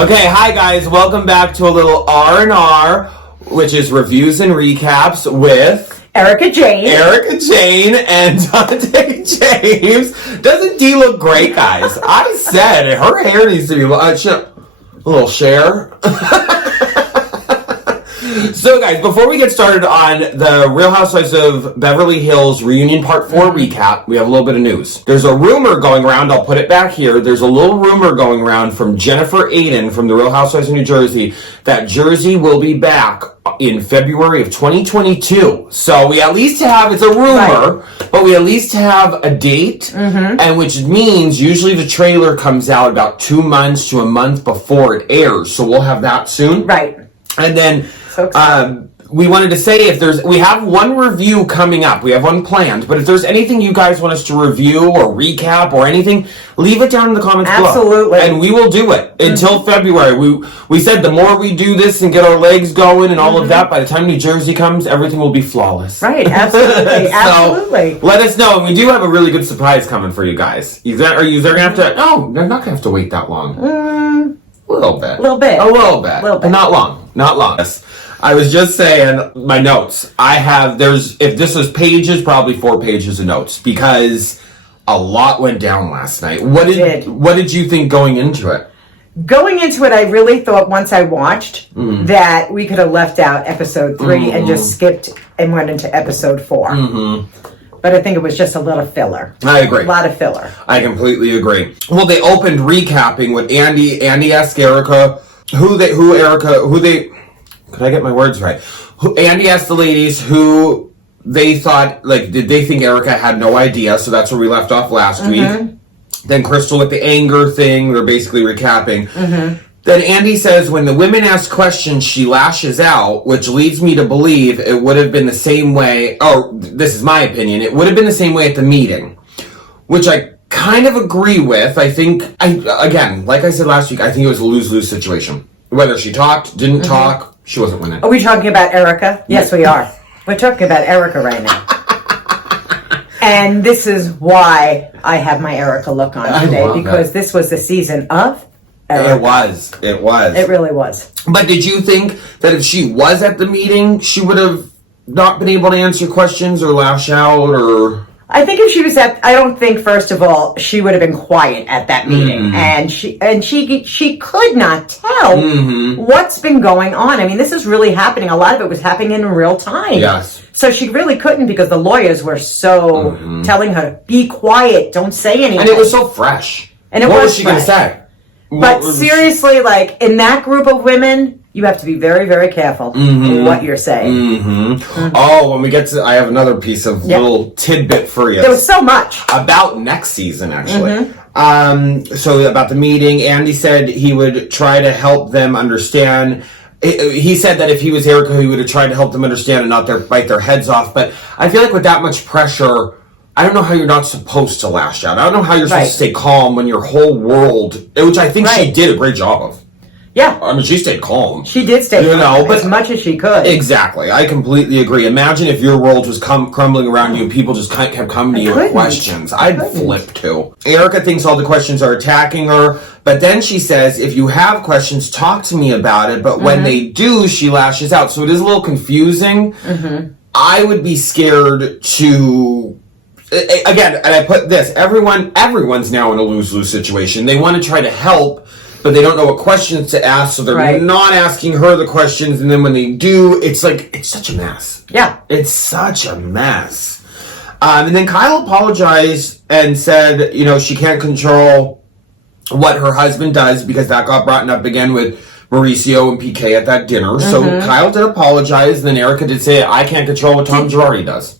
Okay, hi guys, welcome back to a little R&R, which is reviews and recaps with Erica Jane and Dante James. Doesn't Dee look great, guys? I said her hair needs to be a little share. So guys, before we get started on the Real Housewives of Beverly Hills Reunion Part 4 recap, we have a little bit of news. There's a rumor going around, I'll put it back here, there's a little rumor going around from Jennifer Aiden from the Real Housewives of New Jersey that Jersey will be back in February of 2022. So we at least have, it's a rumor, but we at least have a date, and which means usually the trailer comes out about 2 months to a month before it airs. So we'll have that soon. Right. And then we wanted to say we have one review coming up. We have one planned. But if there's anything you guys want us to review or recap or anything, leave it down in the comments below. Absolutely. And we will do it until February. We said the more we do this and get our legs going and all of that, by the time New Jersey comes, everything will be flawless. Right, absolutely. Absolutely. So let us know. And we do have a really good surprise coming for you guys. They're going to have to... Oh, they're not going to have to wait that long. A little bit. A little bit. Not long. Yes. I was just saying, my notes. If this was pages, probably 4 pages of notes, because a lot went down last night. What did you think going into it? Going into it, I really thought once I watched that we could have left out episode 3 and just skipped and went into episode 4. But I think it was just a little filler. I agree. A lot of filler. I completely agree. Well, they opened recapping with Andy. Andy asked Erica could I get my words right? Andy asked the ladies who they thought, did they think Erica had no idea? So that's where we left off last week. Then Crystal with the anger thing, they're basically recapping. Then Andy says, when the women ask questions, she lashes out, which leads me to believe it would have been the same way, this is my opinion, it would have been the same way at the meeting, which I kind of agree with. I think, again, like I said last week, I think it was a lose-lose situation. Whether she talked, didn't talk, she wasn't winning. Are we talking about Erica? Yes, we are. We're talking about Erica right now. And this is why I have my Erica look on today, because this was the season of Erica. It was. It really was. But did you think that if she was at the meeting, she would have not been able to answer questions or lash out or... I think if she was I don't think, first of all, she would have been quiet at that meeting. And she could not tell what's been going on. I mean, this is really happening. A lot of it was happening in real time. Yes. So she really couldn't, because the lawyers were so telling her, be quiet, don't say anything. And it was so fresh. And what was she going to say? But seriously, in that group of women... You have to be very, very careful what you're saying. Oh, when we get to... I have another piece of little tidbit for you. There was so much. About next season, actually. So about the meeting, Andy said he would try to help them understand. He said that if he was Erica, he would have tried to help them understand and not bite their heads off. But I feel like with that much pressure... I don't know how you're not supposed to lash out. I don't know how you're supposed to stay calm when your whole world... Which I think she did a great job of. Yeah. I mean, she stayed calm. She did stay calm, but as much as she could. Exactly. I completely agree. Imagine if your world was crumbling around you and people just kept coming to you with questions. I'd flip too. Erica thinks all the questions are attacking her, but then she says, if you have questions, talk to me about it. But when they do, she lashes out. So it is a little confusing. I would be scared to... Again, and I put this, everyone's now in a lose-lose situation. They want to try to help, but they don't know what questions to ask, so they're not asking her the questions, and then when they do, it's such a mess. Yeah. It's such a mess. And then Kyle apologized and said, she can't control what her husband does, because that got brought up again with Mauricio and PK at that dinner. So Kyle did apologize, and then Erica did say, I can't control what Tom Girardi does.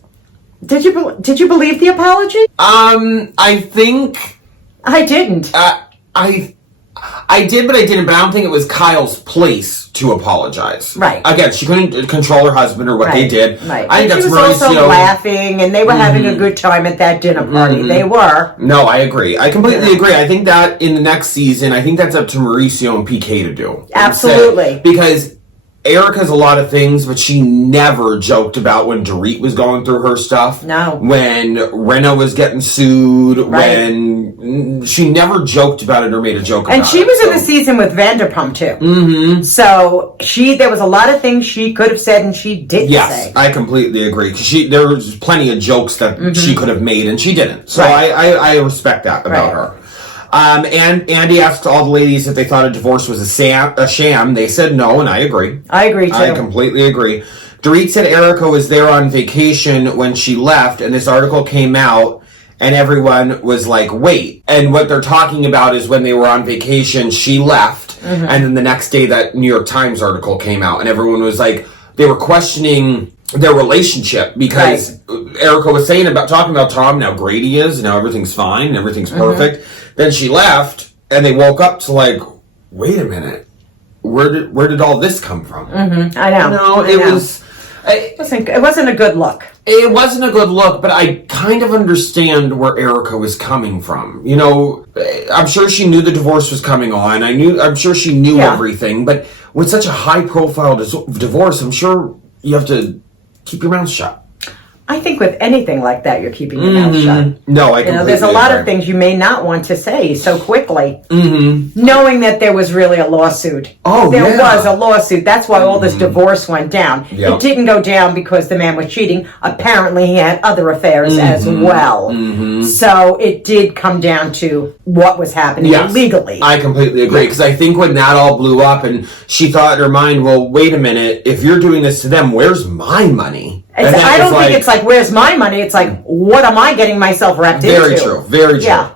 Did you believe the apology? I think... I didn't. I did, but I didn't. But I don't think it was Kyle's place to apologize. Right. Again, she couldn't control her husband or what they did. Right. I think she that's was Mauricio. Also laughing, and they were having a good time at that dinner party. They were. No, I agree. I completely agree. I think that in the next season, I think that's up to Mauricio and PK to do. Absolutely. Because Erica's a lot of things, but she never joked about when Dorit was going through her stuff. No. When Rena was getting sued. Right. When she never joked about it or made a joke about it. And she was in the season with Vanderpump too. Mm-hmm. So there was a lot of things she could have said and she didn't say. Yes, I completely agree. There was plenty of jokes that she could have made and she didn't. So Right. I respect that about her. And Andy asked all the ladies if they thought a divorce was a sham. They said no, and I agree. I agree too. I completely agree. Dorit said Erica was there on vacation when she left, and this article came out, and everyone was like, wait. And what they're talking about is when they were on vacation, she left, and then the next day that New York Times article came out, and everyone was like, they were questioning their relationship because Erica was talking about Tom, and how great he is, and how everything's fine, and everything's perfect. Then she left, and they woke up to like, wait a minute, where did all this come from? I know. No, It wasn't a good look. It wasn't a good look, but I kind of understand where Erica was coming from. You know, I'm sure she knew the divorce was coming on. I'm sure she knew everything, but with such a high-profile divorce, I'm sure you have to keep your mouth shut. I think with anything like that, you're keeping your mouth shut. No, I completely there's a lot agree. of things you may not want to say so quickly, knowing that there was really a lawsuit. Oh, there was a lawsuit. That's why all this divorce went down. Yep. It didn't go down because the man was cheating. Apparently, he had other affairs as well. So it did come down to what was happening legally. I completely agree, because I think when that all blew up and she thought in her mind, well, wait a minute, if you're doing this to them, where's my money? I don't think it's like, where's my money? It's like, what am I getting myself wrapped into? Very true. Very true. Yeah.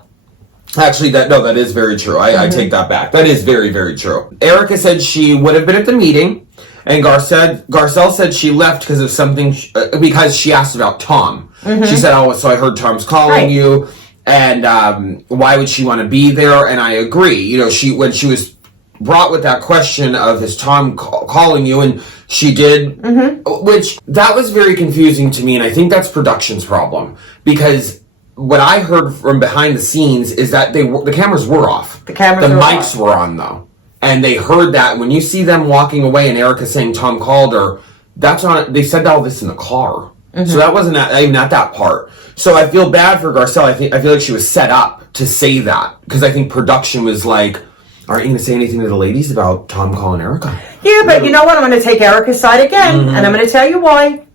Actually, that is very true. I take that back. That is very, very true. Erica said she would have been at the meeting, and Garcelle said she left because of something, because she asked about Tom. She said, oh, so I heard Tom's calling you, and why would she want to be there? And I agree. You know, when she was brought with that question of, is Tom calling you? And she did, which that was very confusing to me, and I think that's production's problem, because what I heard from behind the scenes is that the cameras were off. The mics were on though, and they heard that. When you see them walking away and Erica saying Tom called her, that's on. They said all this in the car, so that wasn't even at that part. So I feel bad for Garcelle. I feel like she was set up to say that, because I think production was like, aren't you going to say anything to the ladies about Tom calling Erica? Yeah, but you know what? I'm going to take Erica's side again, and I'm going to tell you why.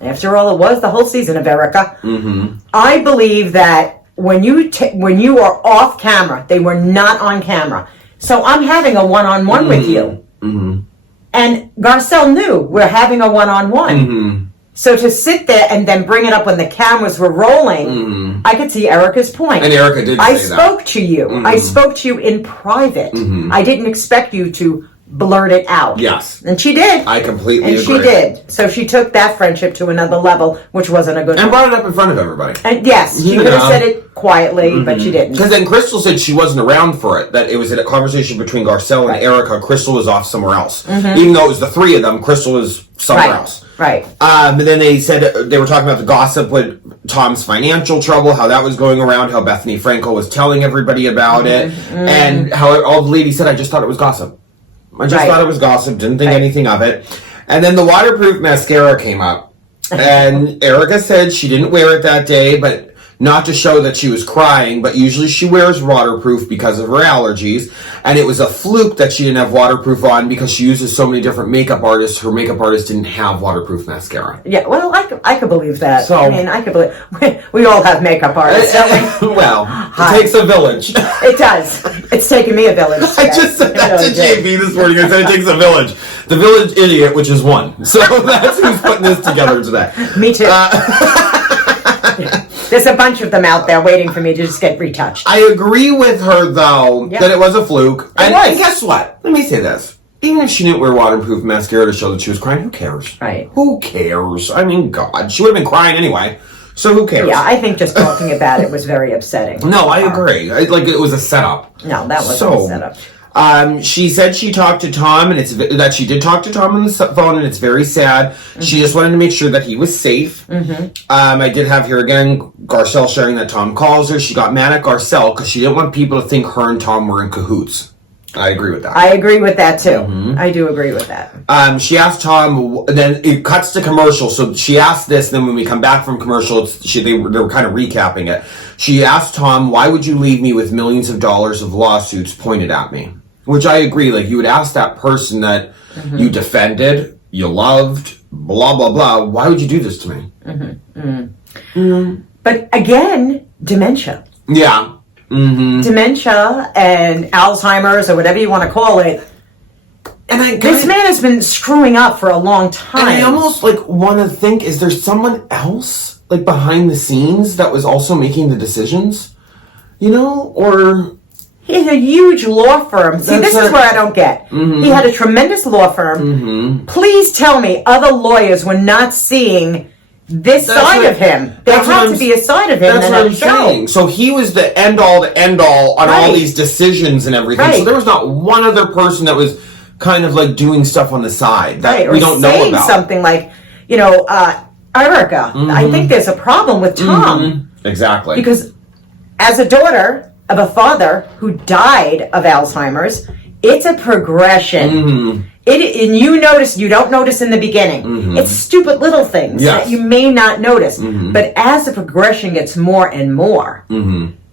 After all, it was the whole season of Erica. I believe that when you are off camera, they were not on camera. So I'm having a one-on-one with you. And Garcelle knew we're having a one-on-one. So to sit there and then bring it up when the cameras were rolling, I could see Erica's point. And Erica did say that. I spoke to you. I spoke to you in private. I didn't expect you to blurt it out. Yes. And she did. I completely agree. And she did. So she took that friendship to another level, which wasn't a good one. And brought it up in front of everybody. And yes, she could have said it quietly, but she didn't. Because then Crystal said she wasn't around for it, that it was a conversation between Garcelle and Erica. Crystal was off somewhere else. Even though it was the three of them, Crystal was somewhere else. Right. But then they said, they were talking about the gossip with Tom's financial trouble, how that was going around, how Bethany Frankel was telling everybody about it, and how all the ladies said, I just thought it was gossip. I just thought it was gossip, didn't think anything of it. And then the waterproof mascara came up. And Erica said she didn't wear it that day, but not to show that she was crying, but usually she wears waterproof because of her allergies. And it was a fluke that she didn't have waterproof on because she uses so many different makeup artists. Her makeup artist didn't have waterproof mascara. Yeah, well, I could believe that. So, I mean, I could believe... We all have makeup artists, don't we? Well, it takes a village. It does. It's taken me a village. I just said that to JB this morning. I said it takes a village. The village idiot, which is one. So that's who's putting this together today. Me too. There's a bunch of them out there waiting for me to just get retouched. I agree with her, though, that it was a fluke. And guess what? Let me say this. Even if she didn't wear waterproof mascara to show that she was crying, who cares? Right. Who cares? I mean, God, she would have been crying anyway. So who cares? Yeah, I think just talking about it was very upsetting. No, I agree. Like, it was a setup. No, that wasn't a setup. She said she talked to Tom, and that she did talk to Tom on the phone, and it's very sad. She just wanted to make sure that he was safe. I did have here again Garcelle sharing that Tom calls her. She got mad at Garcelle because she didn't want people to think her and Tom were in cahoots. I agree with that. I agree with that too. I do agree with that. She asked Tom, and then it cuts to commercial. So she asked this, then when we come back from commercial, they were kind of recapping it. She asked Tom, why would you leave me with millions of dollars of lawsuits pointed at me? Which I agree, like you would ask that person that you defended, you loved, blah, blah, blah. Why would you do this to me? But again, dementia. Yeah. Dementia and Alzheimer's or whatever you want to call it. And this man has been screwing up for a long time. And I almost like want to think, is there someone else like behind the scenes that was also making the decisions? You know, or he had a huge law firm. See, this is where I don't get. He had a tremendous law firm. Please tell me other lawyers were not seeing this side of him. There has to be a side of him. That's what I'm saying. So he was the end all on all these decisions and everything. So there was not one other person that was kind of like doing stuff on the side that we don't know about. Something like, Erica. I think there's a problem with Tom. Exactly. Because as a daughter of a father who died of Alzheimer's, it's a progression. And you don't notice in the beginning. It's stupid little things that you may not notice. But as the progression gets more and more,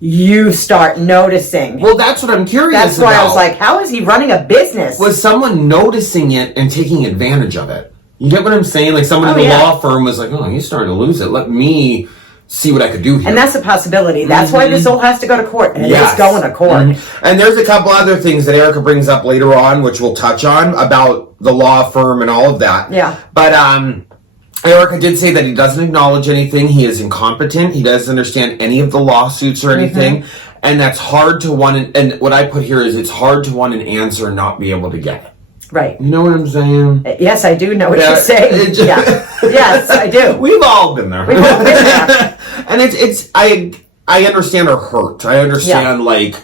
you start noticing. Well, that's what I'm curious about. That's why I was like, how is he running a business? Was someone noticing it and taking advantage of it? You get what I'm saying? Like someone in the law firm was like, oh, he's starting to lose it. Let me see what I could do here. And that's a possibility. That's why this all has to go to court. And it's going to court. And there's a couple other things that Erica brings up later on, which we'll touch on, about the law firm and all of that. Yeah. But Erica did say that he doesn't acknowledge anything. He is incompetent. He doesn't understand any of the lawsuits or anything. And that's hard to and what I put here is it's hard to want an answer and not be able to get it. Right. You know what I'm saying? Yes, I do know what you're saying. Yes, I do. We've all been there. We've all been there. And I understand her hurt. I understand, like,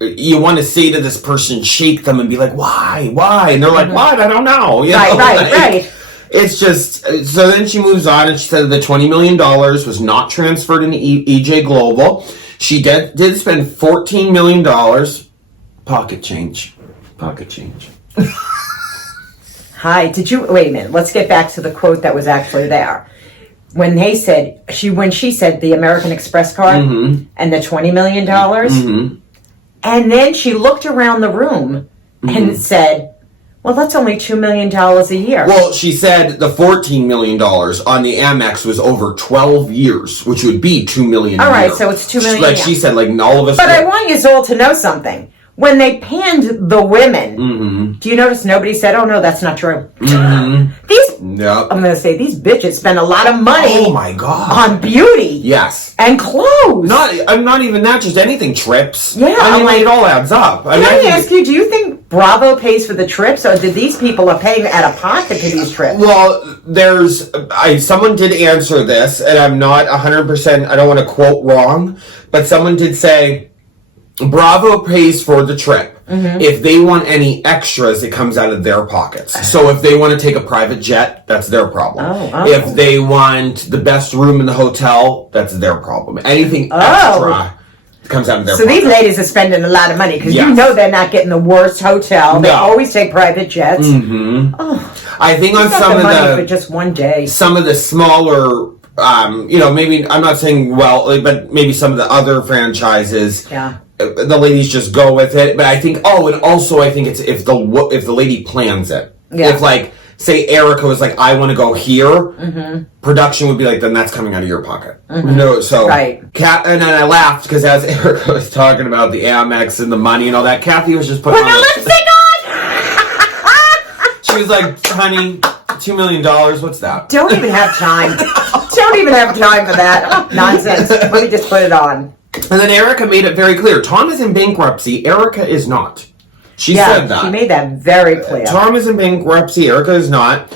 you want to say to this person, shake them and be like, why? And they're like, what? I don't know. You know? Right. It's just, so then she moves on and she said that $20 million was not transferred into EJ Global. She did spend $14 million. Pocket change. Hi, wait a minute, let's get back to the quote that was actually there. When she said the American Express card and the $20 million, and then she looked around the room and said, well, that's only $2 million a year. Well, she said the $14 million on the Amex was over 12 years, which would be $2 million a year. All right, so it's $2 million. Like she said, like all of us. But I want you all to know something. When they panned the women, do you notice nobody said, oh, no, that's not true? I'm going to say, these bitches spend a lot of money oh my God. On beauty. Yes. And clothes. Not even that, just anything. Trips. Yeah. I mean, it all adds up. Can I ask you, do you think Bravo pays for the trips, or did these people are paying out of pocket for these trips? Well, someone did answer this, and I'm not 100%, I don't want to quote wrong, but someone did say, Bravo pays for the trip. If they want any extras, it comes out of their pockets. So if they want to take a private jet, that's their problem. If they want the best room in the hotel, that's their problem. Anything extra comes out of their pockets. So these ladies are spending a lot of money because you know they're not getting the worst hotel. They always take private jets. I think on some of money for just one day. Some of the smaller, maybe I'm not saying but maybe some of the other franchises. Yeah. The ladies just go with it, but I think. And also I think it's if the lady plans it. Yeah. If like say Erica was like, I want to go here, production would be like, then that's coming out of your pocket. No, so right. And then I laughed because as Erica was talking about the Amex and the money and all that, Kathy was just putting her lipstick on. She was like, honey, $2 million. What's that? Don't even have time. Don't even have time for that nonsense. Let me just put it on. And then Erica made it very clear. Tom is in bankruptcy. Erica is not. She said that. She made that very clear. Tom is in bankruptcy. Erica is not.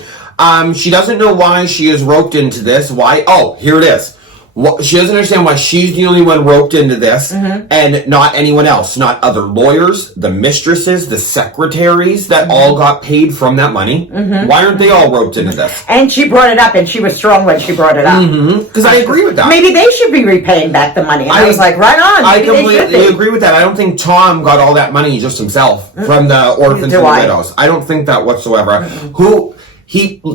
She doesn't know why she is roped into this. Why? Oh, here it is. She doesn't understand why she's the only one roped into this and not anyone else, not other lawyers, the mistresses, the secretaries that all got paid from that money. Why aren't they all roped into this? And she brought it up, and she was strong when she brought it up. Because I agree with that. Maybe they should be repaying back the money. And I was like, right on. I completely agree with that. I don't think Tom got all that money just himself from the orphans and the widows. I don't think that whatsoever.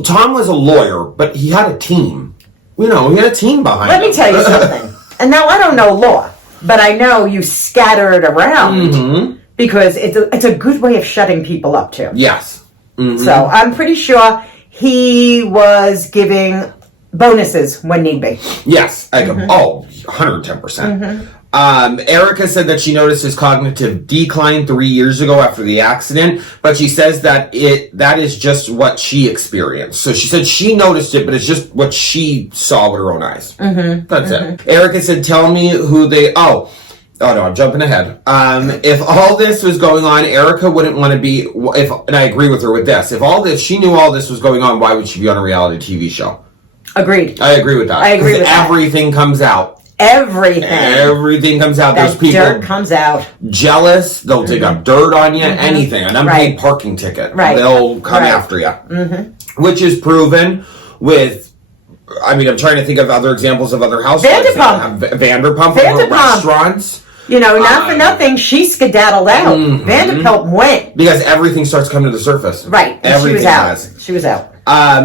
Tom was a lawyer, but he had a team. He had a team behind him. Let me tell you something. And now I don't know law, but I know you scatter it around because it's a good way of shutting people up too. Yes. So I'm pretty sure he was giving bonuses when need be. Yes. 110%. Erica said that she noticed his cognitive decline 3 years ago after the accident, but she says that that is just what she experienced. So she said she noticed it, but it's just what she saw with her own eyes. That's it. Erica said, tell me who they... Oh no, I'm jumping ahead. If all this was going on, Erica wouldn't want to be... and I agree with her with this. If she knew all this was going on, why would she be on a reality TV show? Agreed. I agree with that. I agree with that. Everything comes out. Everything comes out. There's people dirt comes out. Jealous. They'll dig up dirt on you. Anything. An unpaid parking ticket. They'll come after you. Which is proven with. I mean, I'm trying to think of other examples of other households. Vanderpump. Restaurants. Not for nothing, she skedaddled out. Vanderpump went. Because everything starts coming to the surface. Right. And everything she was out.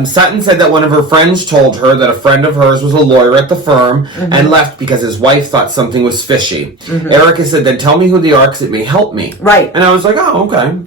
Sutton said that one of her friends told her that a friend of hers was a lawyer at the firm and left because his wife thought something was fishy. Erica said, then tell me who they are because it may help me. Right. And I was like, oh, okay.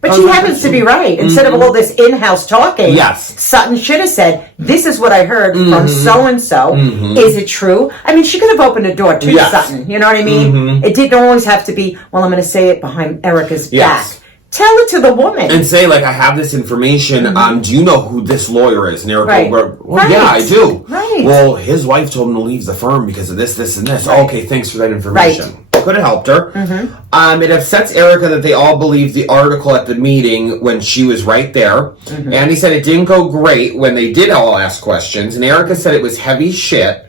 But she happens to be right. Instead of all this in-house talking, yes. Sutton should have said, this is what I heard from so-and-so. Is it true? I mean, she could have opened a door to Sutton. You know what I mean? It didn't always have to be, well, I'm going to say it behind Erica's back. Tell it to the woman. And say, like, I have this information. Do you know who this lawyer is? And Erica will go, well, yeah, I do. Right. Well, his wife told him to leave the firm because of this, and this. Right. Oh, okay, thanks for that information. Could have helped her. It upsets Erica that they all believed the article at the meeting when she was right there. Andy said it didn't go great when they did all ask questions. And Erica said it was heavy shit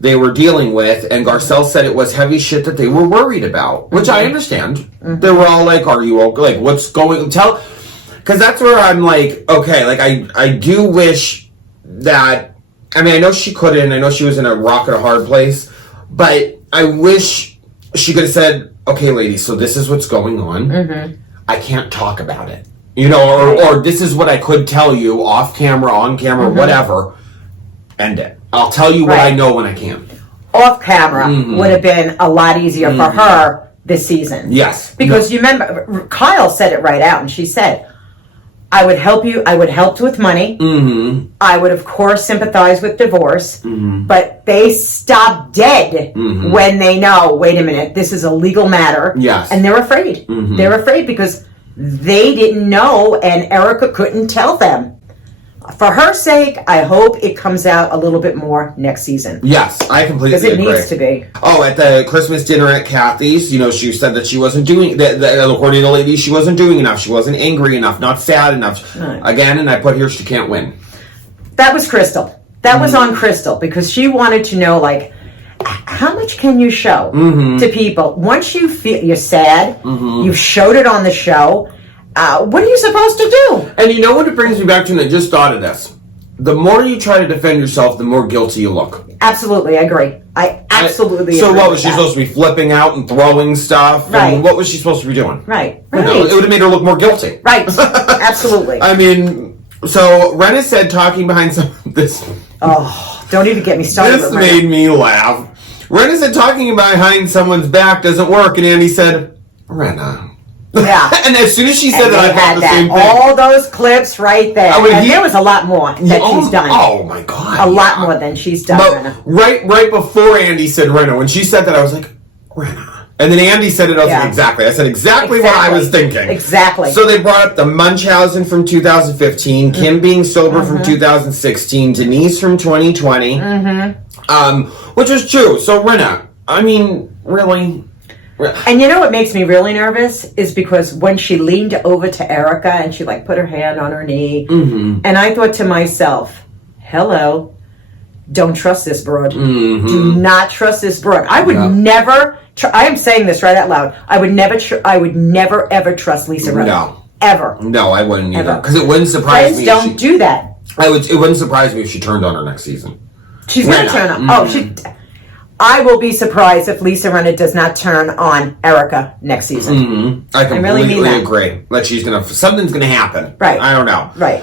they were dealing with, and Garcelle said it was heavy shit that they were worried about, which I understand. They were all like, are you okay? Like, what's going... Because that's where I'm like, okay, like, I do wish that... I mean, I know she couldn't. I know she was in a rock and a hard place, but I wish she could have said, okay, ladies, so this is what's going on. I can't talk about it. Or this is what I could tell you off camera, on camera, whatever. End it. I'll tell you what I know when I can. Off camera would have been a lot easier for her this season. Yes. Because you remember, Kyle said it right out, and she said, I would help you, I would help with money. I would, of course, sympathize with divorce. But they stop dead when they know, wait a minute, this is a legal matter. Yes. And they're afraid. They're afraid because they didn't know, and Erica couldn't tell them. For her sake, I hope it comes out a little bit more next season. Yes, I completely agree. Because it needs to be. Oh, at the Christmas dinner at Kathy's, she said that she wasn't doing, according to the lady, she wasn't doing enough. She wasn't angry enough, not sad enough. Again, and I put here, she can't win. That was Crystal. That was on Crystal, because she wanted to know, like, how much can you show to people? Once you feel you're sad, you've showed it on the show, what are you supposed to do? And you know what it brings me back to, and I just thought of this. The more you try to defend yourself, the more guilty you look. Absolutely, I agree. I absolutely agree. So what, was she supposed to be flipping out and throwing stuff? Right. And what was she supposed to be doing? Right. It would have made her look more guilty. Right. Absolutely. I mean, so Renna said talking behind this... Oh, don't even get me started. This made me laugh. Renna said talking behind someone's back doesn't work, and Andy said, Renna... Yeah. And as soon as she said that, I thought the same thing. All those clips right there. And there was a lot more that she's done. Oh, my God. A lot more than she's done. But right before Andy said Renna, when she said that, I was like, Renna. And then Andy said it, I was like, exactly. I said exactly what I was thinking. Exactly. So they brought up the Munchausen from 2015, Kim being sober from 2016, Denise from 2020, which was true. So Renna, I mean, really... And you know what makes me really nervous is because when she leaned over to Erica and she put her hand on her knee, and I thought to myself, hello, don't trust this broad. Do not trust this broad. I would never. I am saying this right out loud. I would never ever trust Lisa Rinna. No. Ever. No, I wouldn't either. Because it wouldn't surprise me. Don't do that. It wouldn't surprise me if she turned on her next season. She's going to turn on. I will be surprised if Lisa Rinna does not turn on Erica next season. I completely agree. That something's gonna happen. Right. I don't know. Right.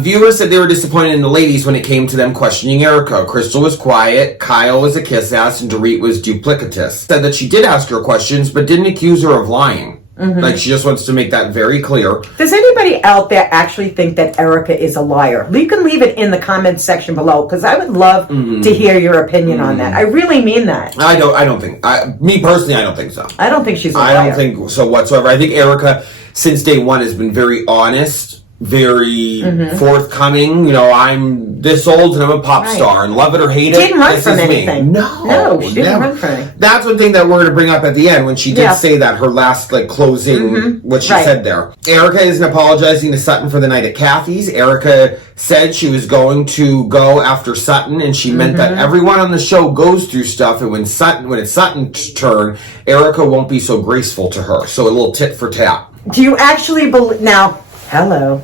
Viewers said they were disappointed in the ladies when it came to them questioning Erica. Crystal was quiet, Kyle was a kiss ass, and Dorit was duplicitous. Said that she did ask her questions, but didn't accuse her of lying. Like, she just wants to make that very clear. Does anybody out there actually think that Erica is a liar? You can leave it in the comments section below, because I would love to hear your opinion on that. I really mean that. I don't think, me personally, I don't think so. I don't think she's a liar. I don't think so whatsoever. I think Erica, since day one, has been very honest, very forthcoming. You know, I'm this old and I'm a pop star, and love it or hate it, didn't run from anything. No, she didn't run from anything. That's one thing that we're going to bring up at the end when she did say that, her last closing, what she said there. Erica isn't apologizing to Sutton for the night at Kathy's. Erica said she was going to go after Sutton, and she meant that everyone on the show goes through stuff, and when it's Sutton's turn, Erica won't be so graceful to her. So a little tit for tat. Do you actually believe now? Hello.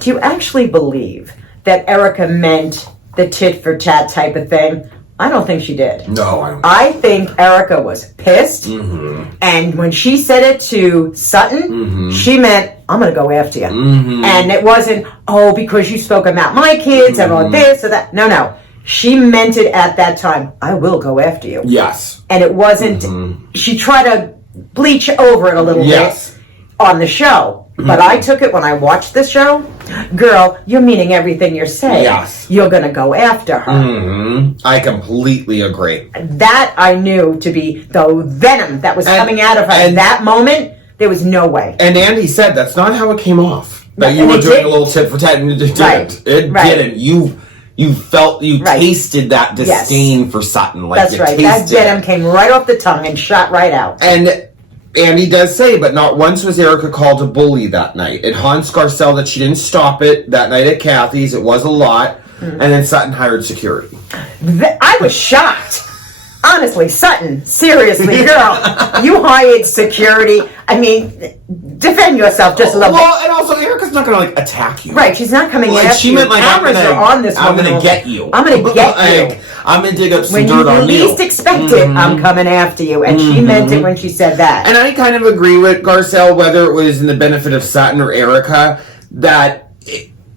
Do you actually believe that Erica meant the tit for tat type of thing? I don't think she did. No, I don't. I think Erica was pissed, and when she said it to Sutton, she meant, I'm going to go after you. And it wasn't, because you spoke about my kids and all this or that. No. She meant it at that time. I will go after you. Yes. And it wasn't, she tried to bleach over it a little bit on the show. But I took it when I watched the show. Girl, you're meaning everything you're saying. Yes. You're going to go after her. I completely agree. That I knew to be the venom that was coming out of her. In that moment, there was no way. And Andy said that's not how it came off. That you were doing a little tit for tat, and it didn't. It didn't. You felt, tasted that disdain for Sutton. Like, that's right. That venom came right off the tongue and shot right out. And Andy does say, but not once was Erica called a bully that night. It haunts Garcelle that she didn't stop it that night at Kathy's. It was a lot. And then Sutton hired security. I was shocked. Honestly, Sutton, seriously, girl, you hired security. I mean, defend yourself just a little bit. Well, and also, Erica's not going to attack you. Right, she's not coming after she you. Meant like, cameras are on this woman. I'm going to get you. I'm going to get you. I'm going to dig up some when dirt on you. When you least expect it, I'm coming after you. And she meant it when she said that. And I kind of agree with Garcelle, whether it was in the benefit of Sutton or Erica, that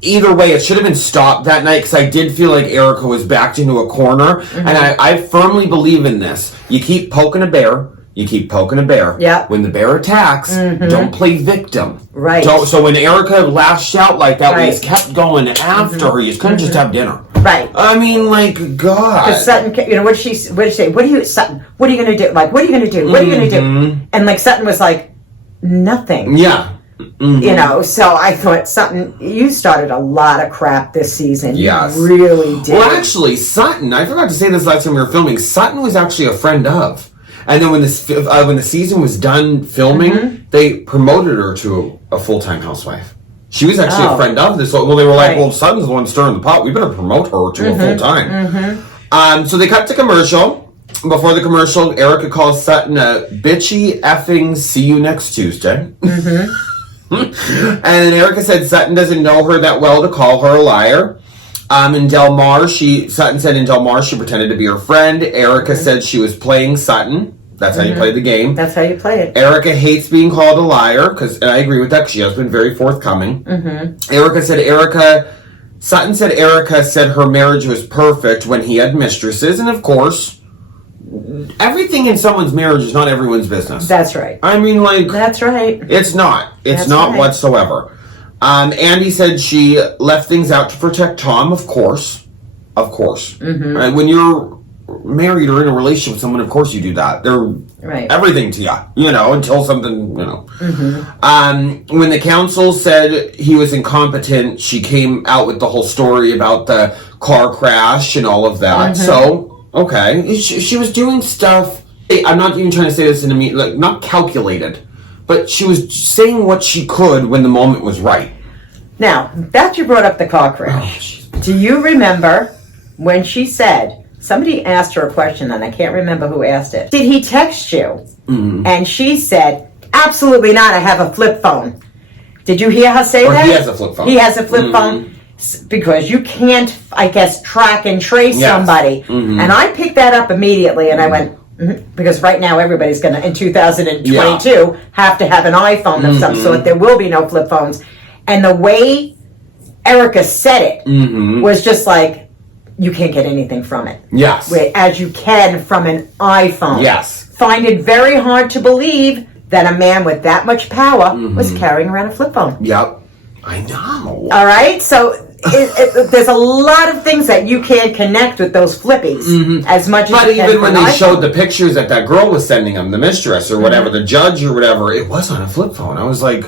either way, it should have been stopped that night, because I did feel like Erica was backed into a corner. And I firmly believe in this. You keep poking a bear. You keep poking a bear. Yeah. When the bear attacks, don't play victim. Right. So when Erica lashed out like that, we just kept going after her. You couldn't just have dinner. Right. I mean, like, God. Because Sutton, what did she say? Sutton, what are you going to do? Like, what are you going to do? What are you going to do? And like, Sutton was like, nothing. Yeah. You know, so I thought, Sutton, you started a lot of crap this season. Yes. You really did. Well, actually, Sutton, I forgot to say this last time we were filming, Sutton was actually a friend of. And then when the season was done filming, they promoted her to a full-time housewife. She was actually a friend of this. Well, they were like, well, Sutton's the one stirring the pot. We better promote her to a full-time. So they cut to commercial. Before the commercial, Erica calls Sutton a bitchy effing see you next Tuesday. And Erica said Sutton doesn't know her that well to call her a liar. In Del Mar, Sutton said in Del Mar she pretended to be her friend. Erica said she was playing Sutton. That's how you play the game. That's how you play it. Erica hates being called a liar, and I agree with that, because she has been very forthcoming. Sutton said Erica said her marriage was perfect when he had mistresses, and of course, everything in someone's marriage is not everyone's business. That's right. I mean, like... That's right. It's not. It's not whatsoever. Andy said she left things out to protect Tom, of course. Of course. And when you're married or in a relationship with someone, of course you do that. They're everything to you, until something, When the council said he was incompetent, she came out with the whole story about the car crash and all of that. So, okay. She was doing stuff. I'm not even trying to say this in a not calculated, but she was saying what she could when the moment was right. Now, that you brought up the car crash. Do you remember when she said, somebody asked her a question, and I can't remember who asked it. Did he text you? And she said, absolutely not. I have a flip phone. Did you hear her say that? He has a flip phone. He has a flip phone. Because you can't, I guess, track and trace somebody. And I picked that up immediately, and I went, because right now everybody's going to, in 2022, have to have an iPhone of some sort. There will be no flip phones. And the way Erica said it was just like, you can't get anything from it. Yes. As you can from an iPhone. Yes. Find it very hard to believe that a man with that much power was carrying around a flip phone. Yep. I know. All right? So there's a lot of things that you can't connect with those flippies as much as you can. But even when they iPhone. showed the pictures that girl was sending them, the mistress or whatever, the judge or whatever, it was on a flip phone. I was like,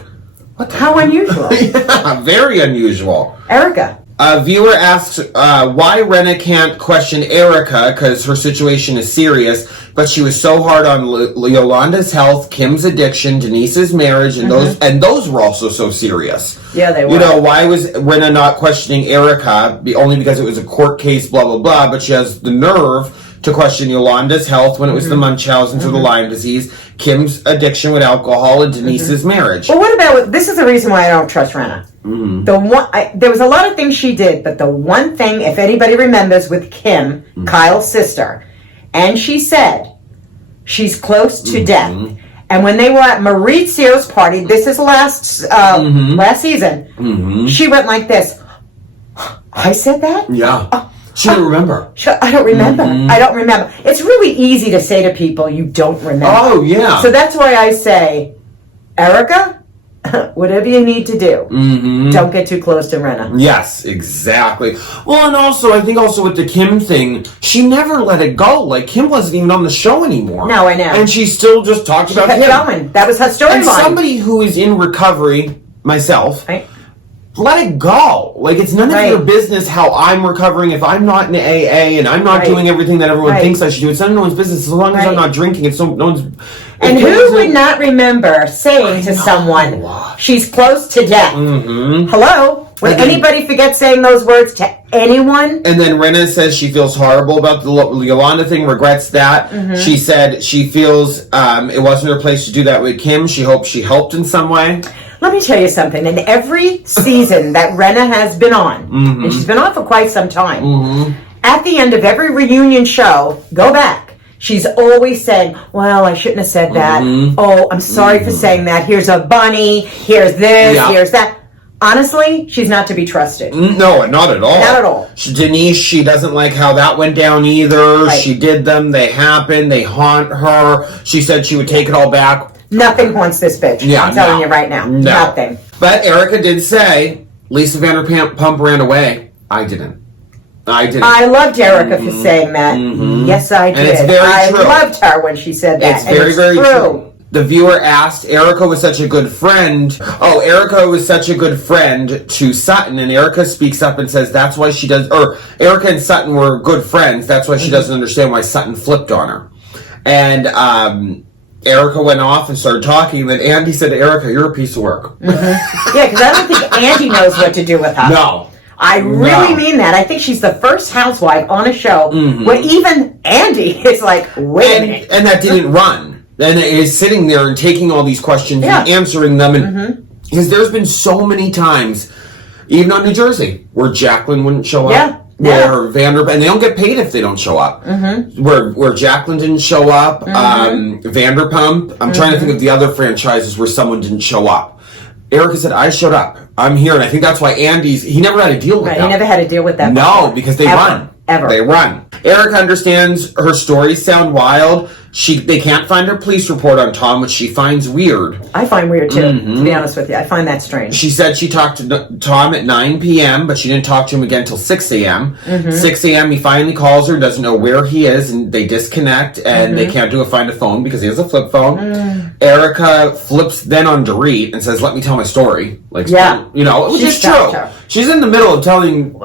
what the How unusual. Yeah, very unusual. Erica. A viewer asks why Rena can't question Erica because her situation is serious, but she was so hard on Yolanda's health, Kim's addiction, Denise's marriage, and those were also so serious. Yeah, they were. You know, why was Rena not questioning Erica? Only because it was a court case, blah, blah, blah, but she has the nerve to question Yolanda's health when it was the Munchausen's or the Lyme disease, Kim's addiction with alcohol, and Denise's marriage. Well, what about, this is the reason why I don't trust Rena. There was a lot of things she did, but the one thing, if anybody remembers, with Kim, Kyle's sister, and she said she's close to death. And when they were at Maurizio's party, this is last season, she went like this. I said that? Yeah. She didn't remember. I don't remember. I don't remember. It's really easy to say to people you don't remember. Oh, yeah. So that's why I say, Erica, whatever you need to do, don't get too close to Rena. Yes, exactly. Well, and also, I think also with the Kim thing, she never let it go. Like, Kim wasn't even on the show anymore. No, I know. And she still just talked about Kept Kim. going. That was her storyline. And somebody who is in recovery, myself, Right. let it go. Like, it's none of your business how I'm recovering. If I'm not in AA and I'm not doing everything that everyone thinks I should do, it's none of no one's business. As long as I'm not drinking, it's no one's... And who would not remember saying to someone, she's close to death? Hello? Would anybody forget saying those words to anyone? And then Rena says she feels horrible about the Yolanda thing, regrets that. She said she feels it wasn't her place to do that with Kim. She hopes she helped in some way. Let me tell you something. In every season that Rena has been on, and she's been on for quite some time, at the end of every reunion show, go back, she's always saying, well, I shouldn't have said that. Oh, I'm sorry for saying that. Here's a bunny. Here's this. Here's that. Honestly, she's not to be trusted. No, not at all. Not at all. Denise, she doesn't like how that went down either. Right. She did them. They happened. They haunt her. She said she would take it all back. Nothing haunts this bitch. I'm telling you right now. No. Nothing. But Erica did say, Lisa Vanderpump ran away. I didn't. I loved Erica for saying that. Yes, I did. And it's very true. I loved her when she said that. It's very, very true. The viewer asked, Erica was such a good friend. Oh, Erica was such a good friend to Sutton. And Erica speaks up and says that's why she does, or Erica and Sutton were good friends. That's why she doesn't understand why Sutton flipped on her. And Erica went off and started talking. And then Andy said to Erica, you're a piece of work. Yeah, because I don't think Andy knows what to do with her. No. I really mean that. I think she's the first housewife on a show where even Andy is like, wait a minute. And that didn't run. And is sitting there and taking all these questions and answering them. And because there's been so many times, even on New Jersey, where Jacqueline wouldn't show up. Where Vanderpump, and they don't get paid if they don't show up. Where Jacqueline didn't show up, Vanderpump. I'm trying to think of the other franchises where someone didn't show up. Erica said, I showed up. I'm here. And I think that's why he never had to deal with that. He never had to deal with that. No, because they run. Ever. They run. Erica understands her stories sound wild. They can't find her police report on Tom, which she finds weird. I find weird too, to be honest with you. I find that strange. She said she talked to Tom at 9 p.m., but she didn't talk to him again until 6 a.m. 6 a.m., he finally calls her, doesn't know where he is, and they disconnect, and they can't find a phone because he has a flip phone. Erica flips then on Dorit and says, let me tell my story. Like, you know, which is true. She's in the middle of telling...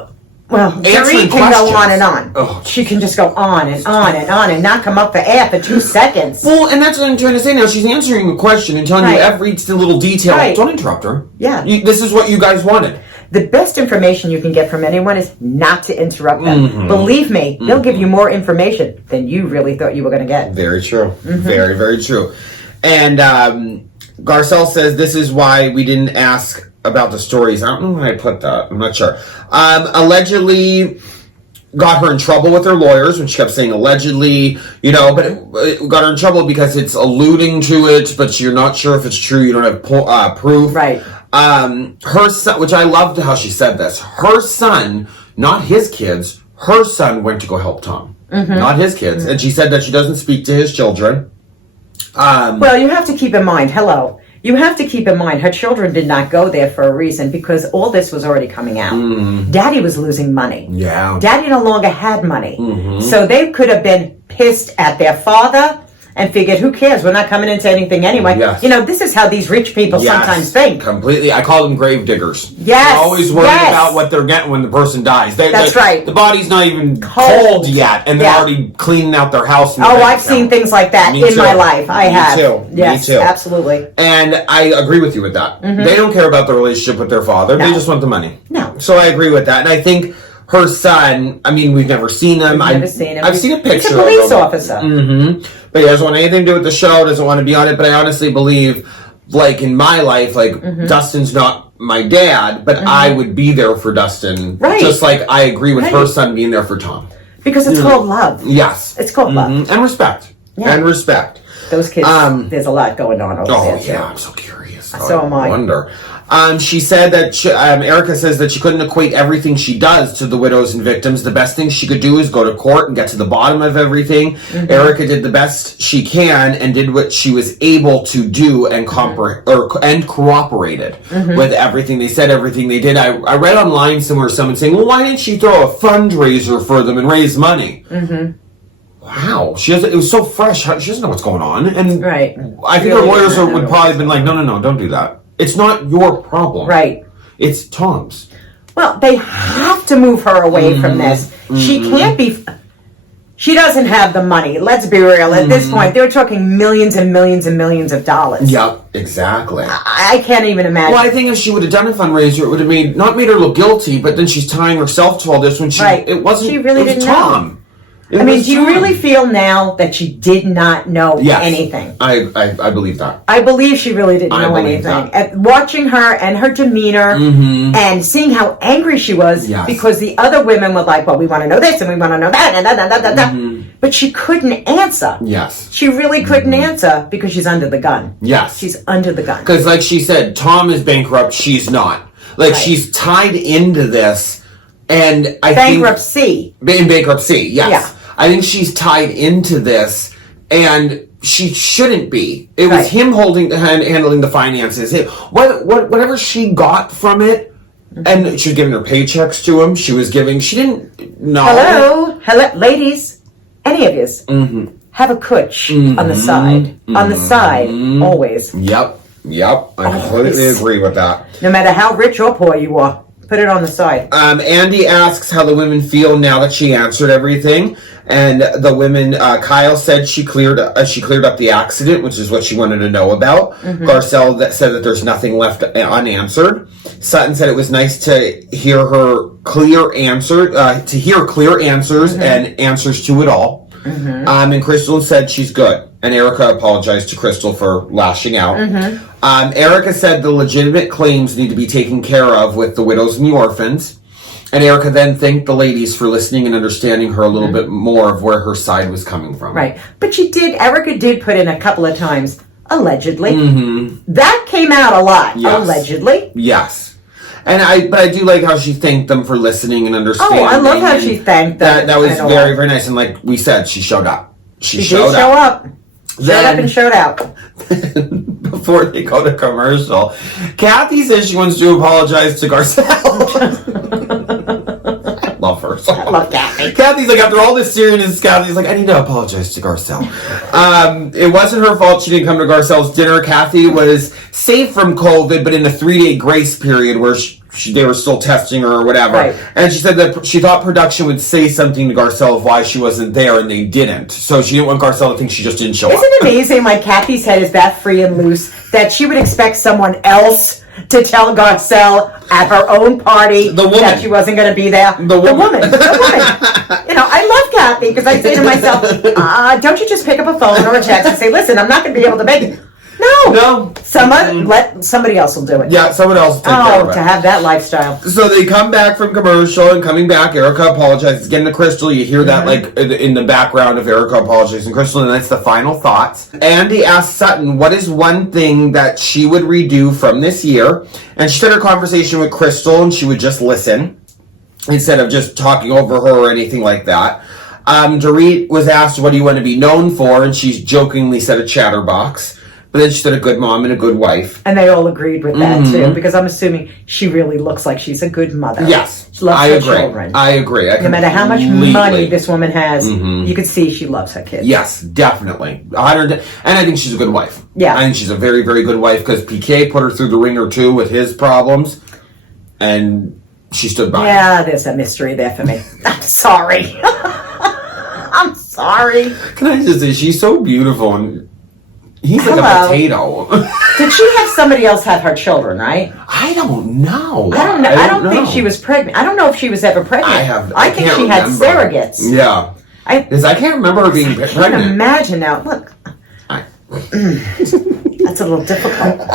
Well, Dorit can go on and on. Oh. She can just go on and on and on and not come up for air for 2 seconds. Well, and that's what I'm trying to say now. She's answering a question and telling you every little detail. Don't interrupt her. Yeah. This is what you guys wanted. the best information you can get from anyone is not to interrupt them. Believe me, they'll give you more information than you really thought you were going to get. Very true. Very, very true. And Garcelle says this is why we didn't ask about the stories. I don't know where I put that. I'm not sure. Allegedly got her in trouble with her lawyers when she kept saying allegedly, you know, but it got her in trouble because it's alluding to it, but you're not sure if it's true. You don't have proof. Right. Her son, which I loved how she said this, her son, not his kids, her son went to go help Tom. Not his kids. And she said that she doesn't speak to his children. Well, you have to keep in mind, you have to keep in mind her children did not go there for a reason because all this was already coming out. Daddy was losing money. Yeah. Daddy no longer had money. So they could have been pissed at their father and figured, who cares? We're not coming into anything anyway. Yes. You know, this is how these rich people sometimes think. Completely. I call them grave diggers. Yes. They're always worried about what they're getting when the person dies. That's right. The body's not even cold yet, and they're already cleaning out their house. I've seen things like that in my life. I have. Me too. Yes, Me too. Absolutely. And I agree with you with that. They don't care about the relationship with their father. No. They just want the money. No. So I agree with that. And I think her son, I mean, we've never seen him. Never seen him. I've seen a picture. He's a police officer. But he doesn't want anything to do with the show, doesn't want to be on it. But I honestly believe, like, in my life, like, Dustin's not my dad, but I would be there for Dustin. Right. Just like I agree with her son being there for Tom. Because it's called love. Yes. It's called love. And respect. Yeah. And respect. Those kids, there's a lot going on over there. Oh, yeah, I'm so curious. So am I. Wonder. She said that Erica says that she couldn't equate everything she does to the widows and victims. The best thing she could do is go to court and get to the bottom of everything. Erica did the best she can and did what she was able to do and cooperated with everything they said, everything they did. I read online somewhere someone saying, well, why didn't she throw a fundraiser for them and raise money? Wow, it was so fresh. She doesn't know what's going on, and I think her lawyers would probably have been like, no, don't do that. It's not your problem. Right. It's Tom's. Well, they have to move her away from this. She can't be... She doesn't have the money. Let's be real. At this point, they're talking millions and millions and millions of dollars. Yep, exactly. I can't even imagine. Well, I think if she would have done a fundraiser, it would have not made her look guilty, but then she's tying herself to all this when it wasn't... She really didn't Tom. know. I mean, do you really feel now that she did not know anything? I believe that. I believe she really didn't know anything. Watching her and her demeanor and seeing how angry she was because the other women were like, well, we want to know this and we want to know that. And But she couldn't answer. Yes. She really couldn't answer because she's under the gun. Yes. She's under the gun. Because like she said, Tom is bankrupt, she's not. Like she's tied into this and I Bankruptcy. think... In bankruptcy, yes. Yeah. I think she's tied into this, and she shouldn't be. It was him handling the finances. Whatever she got from it, and she was giving her paychecks to him. She didn't know. Hello, ladies, any of yous, have a cooch on the side. On the side, always. Yep, I completely agree with that. No matter how rich or poor you are. Put it on the side. Andy asks how the women feel now that she answered everything, and the women. Kyle said she cleared up the accident, which is what she wanted to know about. Garcelle said that there's nothing left unanswered. Sutton said it was nice to hear her clear answers and answers to it all. And Crystal said she's good. And Erica apologized to Crystal for lashing out. Erica said the legitimate claims need to be taken care of with the widows and the orphans. And Erica then thanked the ladies for listening and understanding her a little bit more of where her side was coming from. Right. But Erica did put in a couple of times, allegedly. That came out a lot. Yes. Allegedly. Yes. And I do like how she thanked them for listening and understanding. Oh, I love how she thanked them. That was very, very nice. And like we said, she showed up. She did show up. Showed up and showed out. Before they go to commercial, Kathy says she wants to apologize to Garcelle. I love her. I love Kathy. Kathy's like, after all this seriousness, Kathy's like, I need to apologize to Garcelle. It wasn't her fault she didn't come to Garcelle's dinner. Kathy was safe from COVID, but in a 3-day grace period where they were still testing her or whatever. Right. And she said that she thought production would say something to Garcelle of why she wasn't there, and they didn't. So she didn't want Garcelle to think she just didn't show up. Isn't it amazing, like Kathy's head is that free and loose, that she would expect someone else to tell Garcelle at her own party that she wasn't going to be there. The woman. You know, I love Kathy because I say to myself, don't you just pick up a phone or a text and say, listen, I'm not going to be able to make it. No. Somebody else will do it. Yeah, someone else will take care of it. To have that lifestyle. So they come back from commercial, and coming back, Erica apologizes again to Crystal. You hear that like in the background of Erica apologizing to Crystal, and that's the final thoughts. Andy asked Sutton what is one thing that she would redo from this year, and she said her conversation with Crystal, and she would just listen instead of just talking over her or anything like that. Dorit was asked, what do you want to be known for? And she jokingly said a chatterbox. But then she said a good mom and a good wife. And they all agreed with that, too. Because I'm assuming she really looks like she's a good mother. Yes. She loves her children. I agree. No matter how much money this woman has, you can see she loves her kids. Yes, definitely. And I think she's a good wife. Yeah. I think she's a very, very good wife because PK put her through the ringer, too, with his problems. And she stood by. Yeah, there's a mystery there for me. I'm sorry. I'm sorry. Can I just say, she's so beautiful and... He's like a potato. Did she have somebody else have her children, right? I don't know. I don't know. I don't think she was pregnant. I don't know if she was ever pregnant. I think she had surrogates. Yeah. I can't remember her being pregnant. I can't imagine now. Look. That's a little difficult.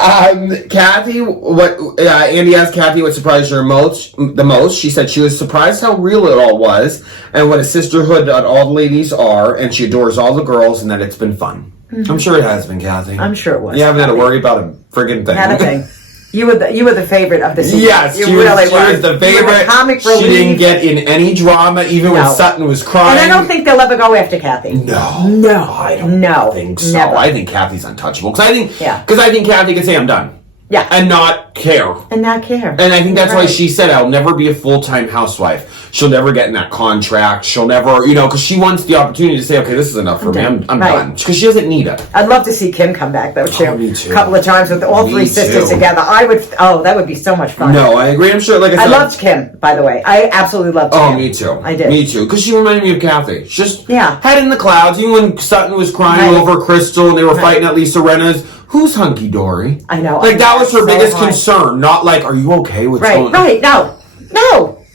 Kathy, Andy asked Kathy what surprised her the most. She said she was surprised how real it all was and what a sisterhood that all the ladies are, and she adores all the girls and that it's been fun. I'm sure it has been, Kathy. I'm sure it was. You haven't had to worry about a friggin' thing. Not a thing. You were the favorite of the season. Yes, she was the favorite. Comic relief. She didn't get in any drama, even when Sutton was crying. And I don't think they'll ever go after Kathy. No, I don't think so. Never. I think Kathy's untouchable because I think Kathy could say I'm done. Yeah. And not care. And I think that's why she said, I'll never be a full-time housewife. She'll never get in that contract. She'll never, because she wants the opportunity to say, okay, this is enough for me. I'm done. Because she doesn't need it. I'd love to see Kim come back, though, too. Me too. A couple of times with all three sisters together. That would be so much fun. No, I agree. I'm sure, like I said. I loved Kim, by the way. I absolutely loved Kim. Oh, me too. I did. Me too. Because she reminded me of Kathy. She just head in the clouds. Even when Sutton was crying over Crystal and they were fighting at Lisa Rinna's, who's hunky-dory? I know. Like, that was her biggest concern. Not like, are you okay with going? Right. No.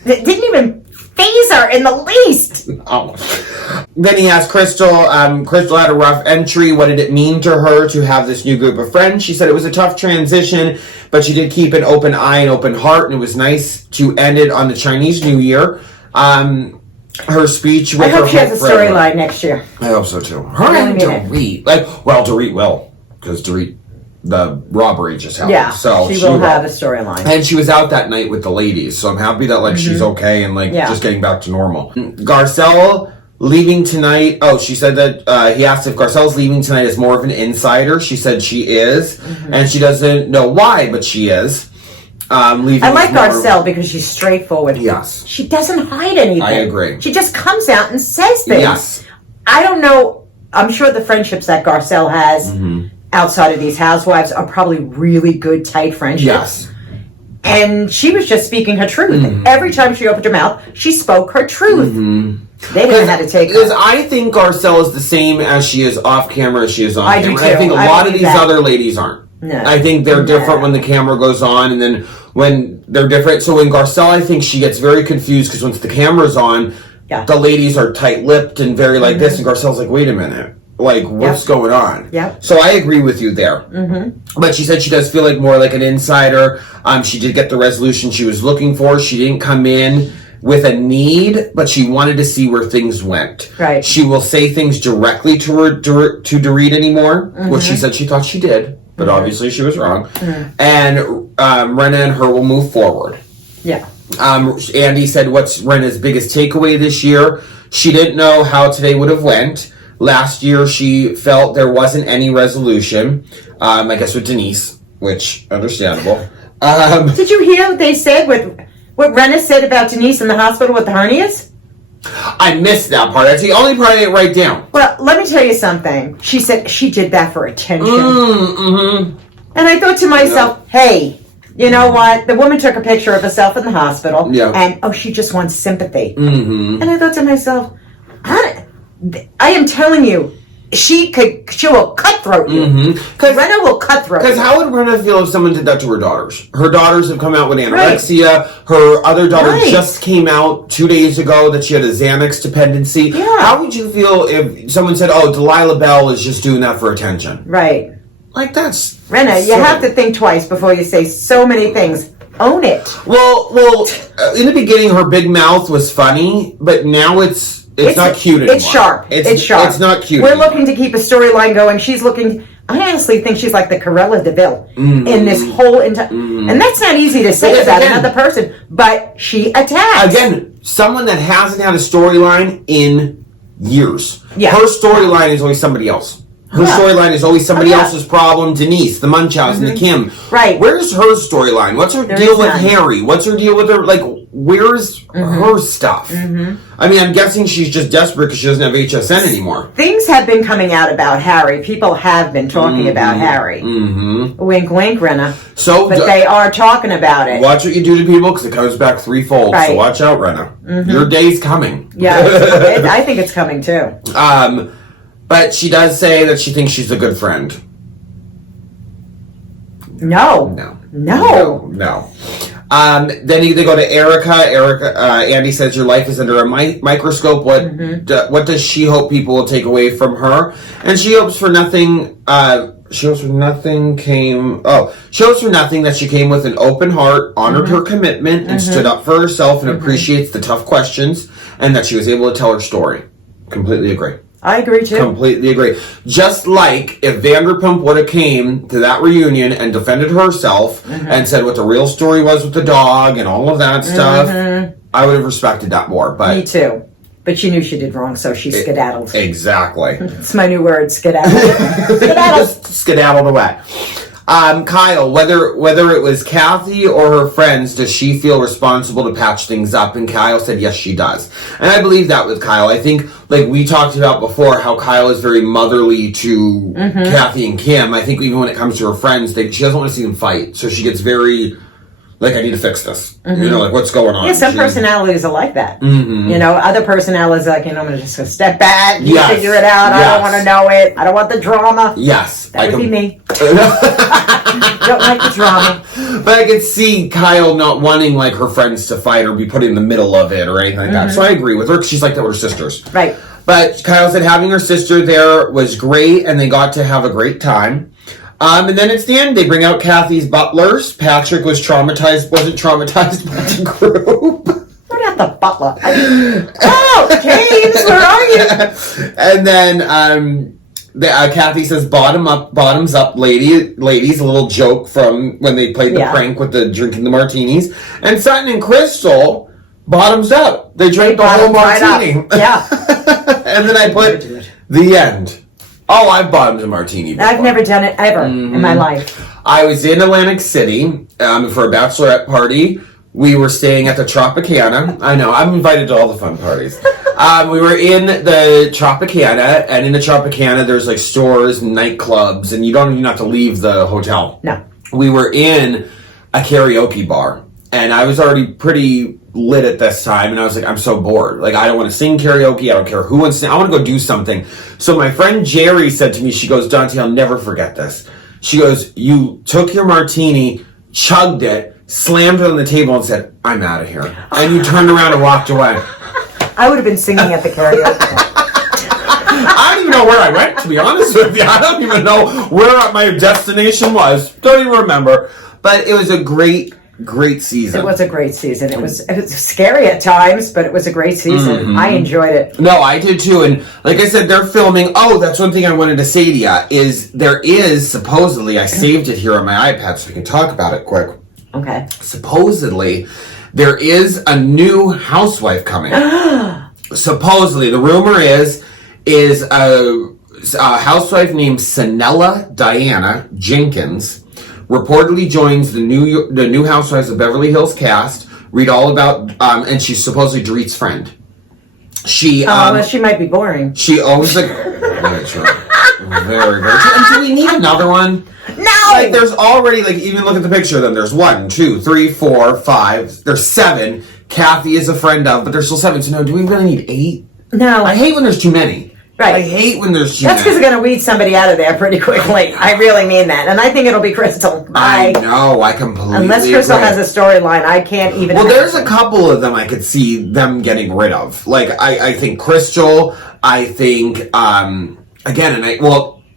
It didn't even faze her in the least. Oh. Then he asked Crystal. Crystal had a rough entry. What did it mean to her to have this new group of friends? She said it was a tough transition, but she did keep an open eye and open heart, and it was nice to end it on the Chinese New Year. Her speech with I hope she has a storyline next year. I hope so, too. Her and Dorit. Dorit will. Because Dorit, the robbery just happened. Yeah, so she will have a storyline. And she was out that night with the ladies, so I'm happy that she's okay and just getting back to normal. Garcelle leaving tonight. Oh, she said that he asked if Garcelle's leaving tonight as more of an insider. She said she is, and she doesn't know why, but she is. I like Garcelle because she's straightforward. Yes. She doesn't hide anything. I agree. She just comes out and says things. Yes. I don't know. I'm sure the friendships that Garcelle has outside of these housewives are probably really good, tight friendships. Yes. And she was just speaking her truth. Every time she opened her mouth, she spoke her truth. They didn't know how to take her. Because I think Garcelle is the same as she is off camera as she is on camera. Do too. I think a lot of these other ladies aren't. No. I think they're different when the camera goes on, and then when they're different. So in Garcelle, I think she gets very confused because once the camera's on, the ladies are tight-lipped and very like this, and Garcelle's like, wait a minute. Like, what's going on? Yeah. So I agree with you there. But she said she does feel like more like an insider. She did get the resolution she was looking for. She didn't come in with a need, but she wanted to see where things went. Right. She will say things directly to Dorit anymore, which she said she thought she did, but obviously she was wrong. And Rinna and her will move forward. Yeah. Andy said, what's Renna's biggest takeaway this year? She didn't know how today would have went. Last year, she felt there wasn't any resolution. I guess with Denise, which, understandable. Did you hear what they said, what Rinna said about Denise in the hospital with the hernias? I missed that part. That's the only part I didn't write down. Well, let me tell you something. She said she did that for attention. And I thought to myself, hey, you know what? The woman took a picture of herself in the hospital. And, she just wants sympathy. And I thought to myself, I am telling you, she will cutthroat you. Because Rena will cutthroat. Because how would Rena feel if someone did that to her daughters? Her daughters have come out with anorexia. Her other daughter just came out 2 days ago that she had a Xanax dependency. Yeah. How would you feel if someone said, "Oh, Delilah Bell is just doing that for attention"? Right. Like that's Rena. You have to think twice before you say so many things. Own it. Well, in the beginning, her big mouth was funny, but now it's not cute anymore. It's sharp. It's sharp. It's not cute. We're looking to keep a storyline going. She's looking. I honestly think she's like the Corella DeVille in this whole entire. And that's not easy to say about another person, but she attacks. Again, someone that hasn't had a storyline in years. Yeah. Her storyline is always somebody else. Her storyline is always somebody else's problem. Denise, the Munchausen, the Kim. Right. Where's her storyline? What's her deal with Harry? What's her deal with her? Like, where's her stuff? I mean, I'm guessing she's just desperate because she doesn't have HSN anymore. Things have been coming out about Harry. People have been talking about Harry. Wink, wink, Rena. But they are talking about it. Watch what you do to people because it comes back threefold. So watch out, Rena. Your day's coming. Yeah, I think it's coming too. But she does say that she thinks she's a good friend. No. Then they go to Erica. Andy says your life is under a microscope. What does she hope people will take away from her? And she hopes for nothing. She hopes for nothing that she came with an open heart, honored her commitment, and stood up for herself, and appreciates the tough questions, and that she was able to tell her story. Completely agree. I agree too. Completely agree. Just like if Vanderpump would have came to that reunion and defended herself and said what the real story was with the dog and all of that stuff, I would have respected that more. But me too. But she knew she did wrong, so she skedaddled. Exactly. It's my new word, skedaddled. Skedaddled away. Kyle, whether it was Kathy or her friends, does she feel responsible to patch things up? And Kyle said, yes, she does. And I believe that with Kyle. I think, like we talked about before, how Kyle is very motherly to Kathy and Kim. I think even when it comes to her friends, she doesn't want to see them fight. So she gets very, like, I need to fix this. You know, like, what's going on? Yeah, some personalities are like that. You know, other personalities are like, I'm going to just step back, figure it out. I don't want to know it. I don't want the drama. Yes. That would be me. Don't like the drama. But I could see Kyle not wanting, like, her friends to fight or be put in the middle of it or anything like that. So I agree with her because she's like that with her sisters. Right. But Kyle said having her sister there was great and they got to have a great time. And then it's the end. They bring out Kathy's butlers. Patrick wasn't traumatized by the group. We're not the butler. James, where are you? And then Kathy says, bottoms up, ladies. A little joke from when they played the prank with the drinking the martinis. And Sutton and Crystal, bottoms up. They drank the whole martini. Right yeah. And then I put the end. Oh, I've bottomed a martini before. I've never done it ever in my life. I was in Atlantic City for a bachelorette party. We were staying at the Tropicana. I know, I'm invited to all the fun parties. We were in the Tropicana, and in the Tropicana, there's like stores and nightclubs, and you don't even have to leave the hotel. No. We were in a karaoke bar, and I was already pretty lit at this time, and I was like, I'm so bored. Like, I don't want to sing karaoke. I don't care who wants to sing. I want to go do something. So my friend Jerry said to me, she goes, Dante, I'll never forget this. She goes, you took your martini, chugged it, slammed it on the table, and said, I'm out of here. And you turned around and walked away. I would have been singing at the karaoke bar. I don't even know where I went, to be honest with you. I don't even know where my destination was. Don't even remember. But it was a great season. It was a great season. It was scary at times, but it was a great season. I enjoyed it. No, I did too. And like I said, they're filming. Oh, that's one thing I wanted to say to you is there is supposedly, I saved it here on my iPad so we can talk about it quick. Okay. Supposedly, there is a new housewife coming. Supposedly, the rumor is a housewife named Sanella Diana Jenkins reportedly joins the new Housewives of Beverly Hills cast. Read all about, and she's supposedly Dorit's friend. She might be boring. She always like very true. Very, very true. And do we need another one? No! Like, there's already, like, even look at the picture of them. There's 1, 2, 3, 4, 5. There's 7. Kathy is a friend of, but there's still 7. So, no, do we really need 8? No. I hate when there's too many. Right. I hate when there's That's because they're going to weed somebody out of there pretty quickly. I really mean that. And I think it'll be Crystal. I know, I completely Unless Crystal agree. has a storyline, I can't even... Well, there's a couple of them I could see them getting rid of. Like, I think Crystal, I think, again,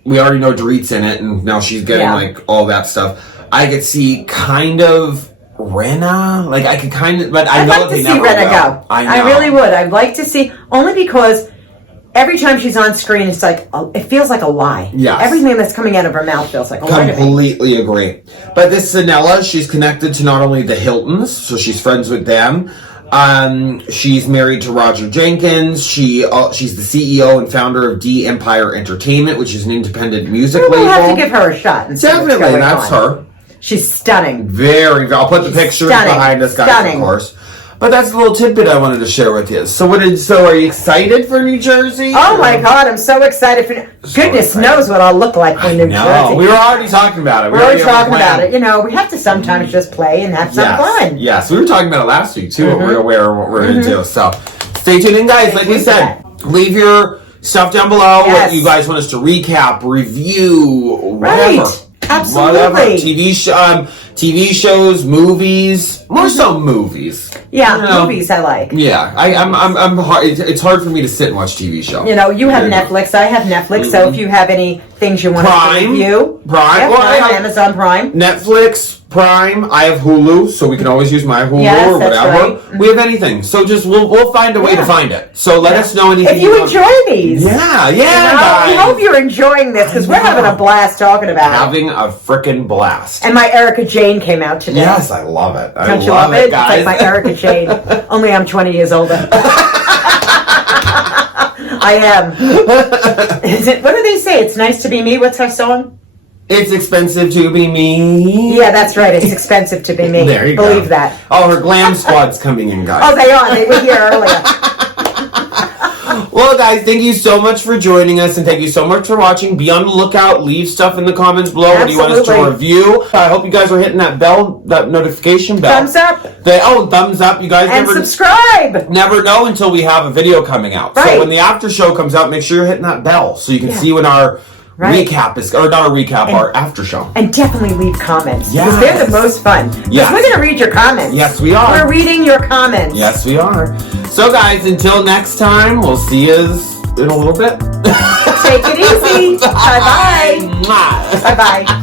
we already know Dorit's in it, and now she's getting, like, all that stuff. I could see kind of Renna, like, I could kind of, but I know that they never will. I'd like to see Renna go. I really would. I'd like to see, only because... Every time she's on screen, it's like, it feels like a lie. Yes. Everything that's coming out of her mouth feels like a lie to me. Completely agree. But this Sanella, she's connected to not only the Hiltons, so she's friends with them. She's married to Roger Jenkins. She's the CEO and founder of Dee Empire Entertainment, which is an independent music label. We'll have to give her a shot. And see definitely, that's her. She's stunning. I'll put the pictures behind us, guys, of course. But that's a little tidbit I wanted to share with you. So are you excited for New Jersey? Oh my God, I'm so excited for goodness knows what I'll look like for New Jersey. We were already talking about it. We're already talking about it. You know, we have to sometimes just play and have some fun. Yes, we were talking about it last week too, what we're going to do. So stay tuned in, guys. Like we said, leave your stuff down below. What you guys want us to recap, review, whatever. Right. Absolutely. Whatever. TV shows, movies, more so movies. Yeah, movies I like. Yeah, I'm hard. It's hard for me to sit and watch TV shows. You know, you have Netflix. I have Netflix. So if you have any things you want to review, Prime, I have Amazon Prime, Netflix, Prime. I have Hulu, so we can always use my Hulu or whatever. Right. We have anything. So just we'll find a way to find it. So let us know anything. If you enjoy these, guys. We hope you're enjoying this because we're having a blast talking about it. Having a freaking blast. And my Erica Jane came out today. Yes, I love it. Don't you love it, guys? It's like my Erica Jane. Only I'm 20 years older. I am. What do they say? It's nice to be me. What's her song? It's expensive to be me. Yeah, that's right. It's expensive to be me. There you Believe go. that. Oh, her glam squad's coming in, guys. Oh, they are. They were here earlier. Well, guys, thank you so much for joining us, and thank you so much for watching. Be on the lookout. Leave stuff in the comments below. Absolutely. What do you want us to review? I hope you guys are hitting that bell, that notification bell. Thumbs up. Thumbs up. You guys and subscribe. Never know until we have a video coming out. Right. So when the after show comes out, make sure you're hitting that bell so you can see when our recap is, or not a recap, our after show. And definitely leave comments. Yes. Because they're the most fun. Yes. We're going to read your comments. Yes, we are. We're reading your comments. Yes, we are. So, guys, until next time, we'll see you in a little bit. Take it easy. Bye-bye. Bye-bye.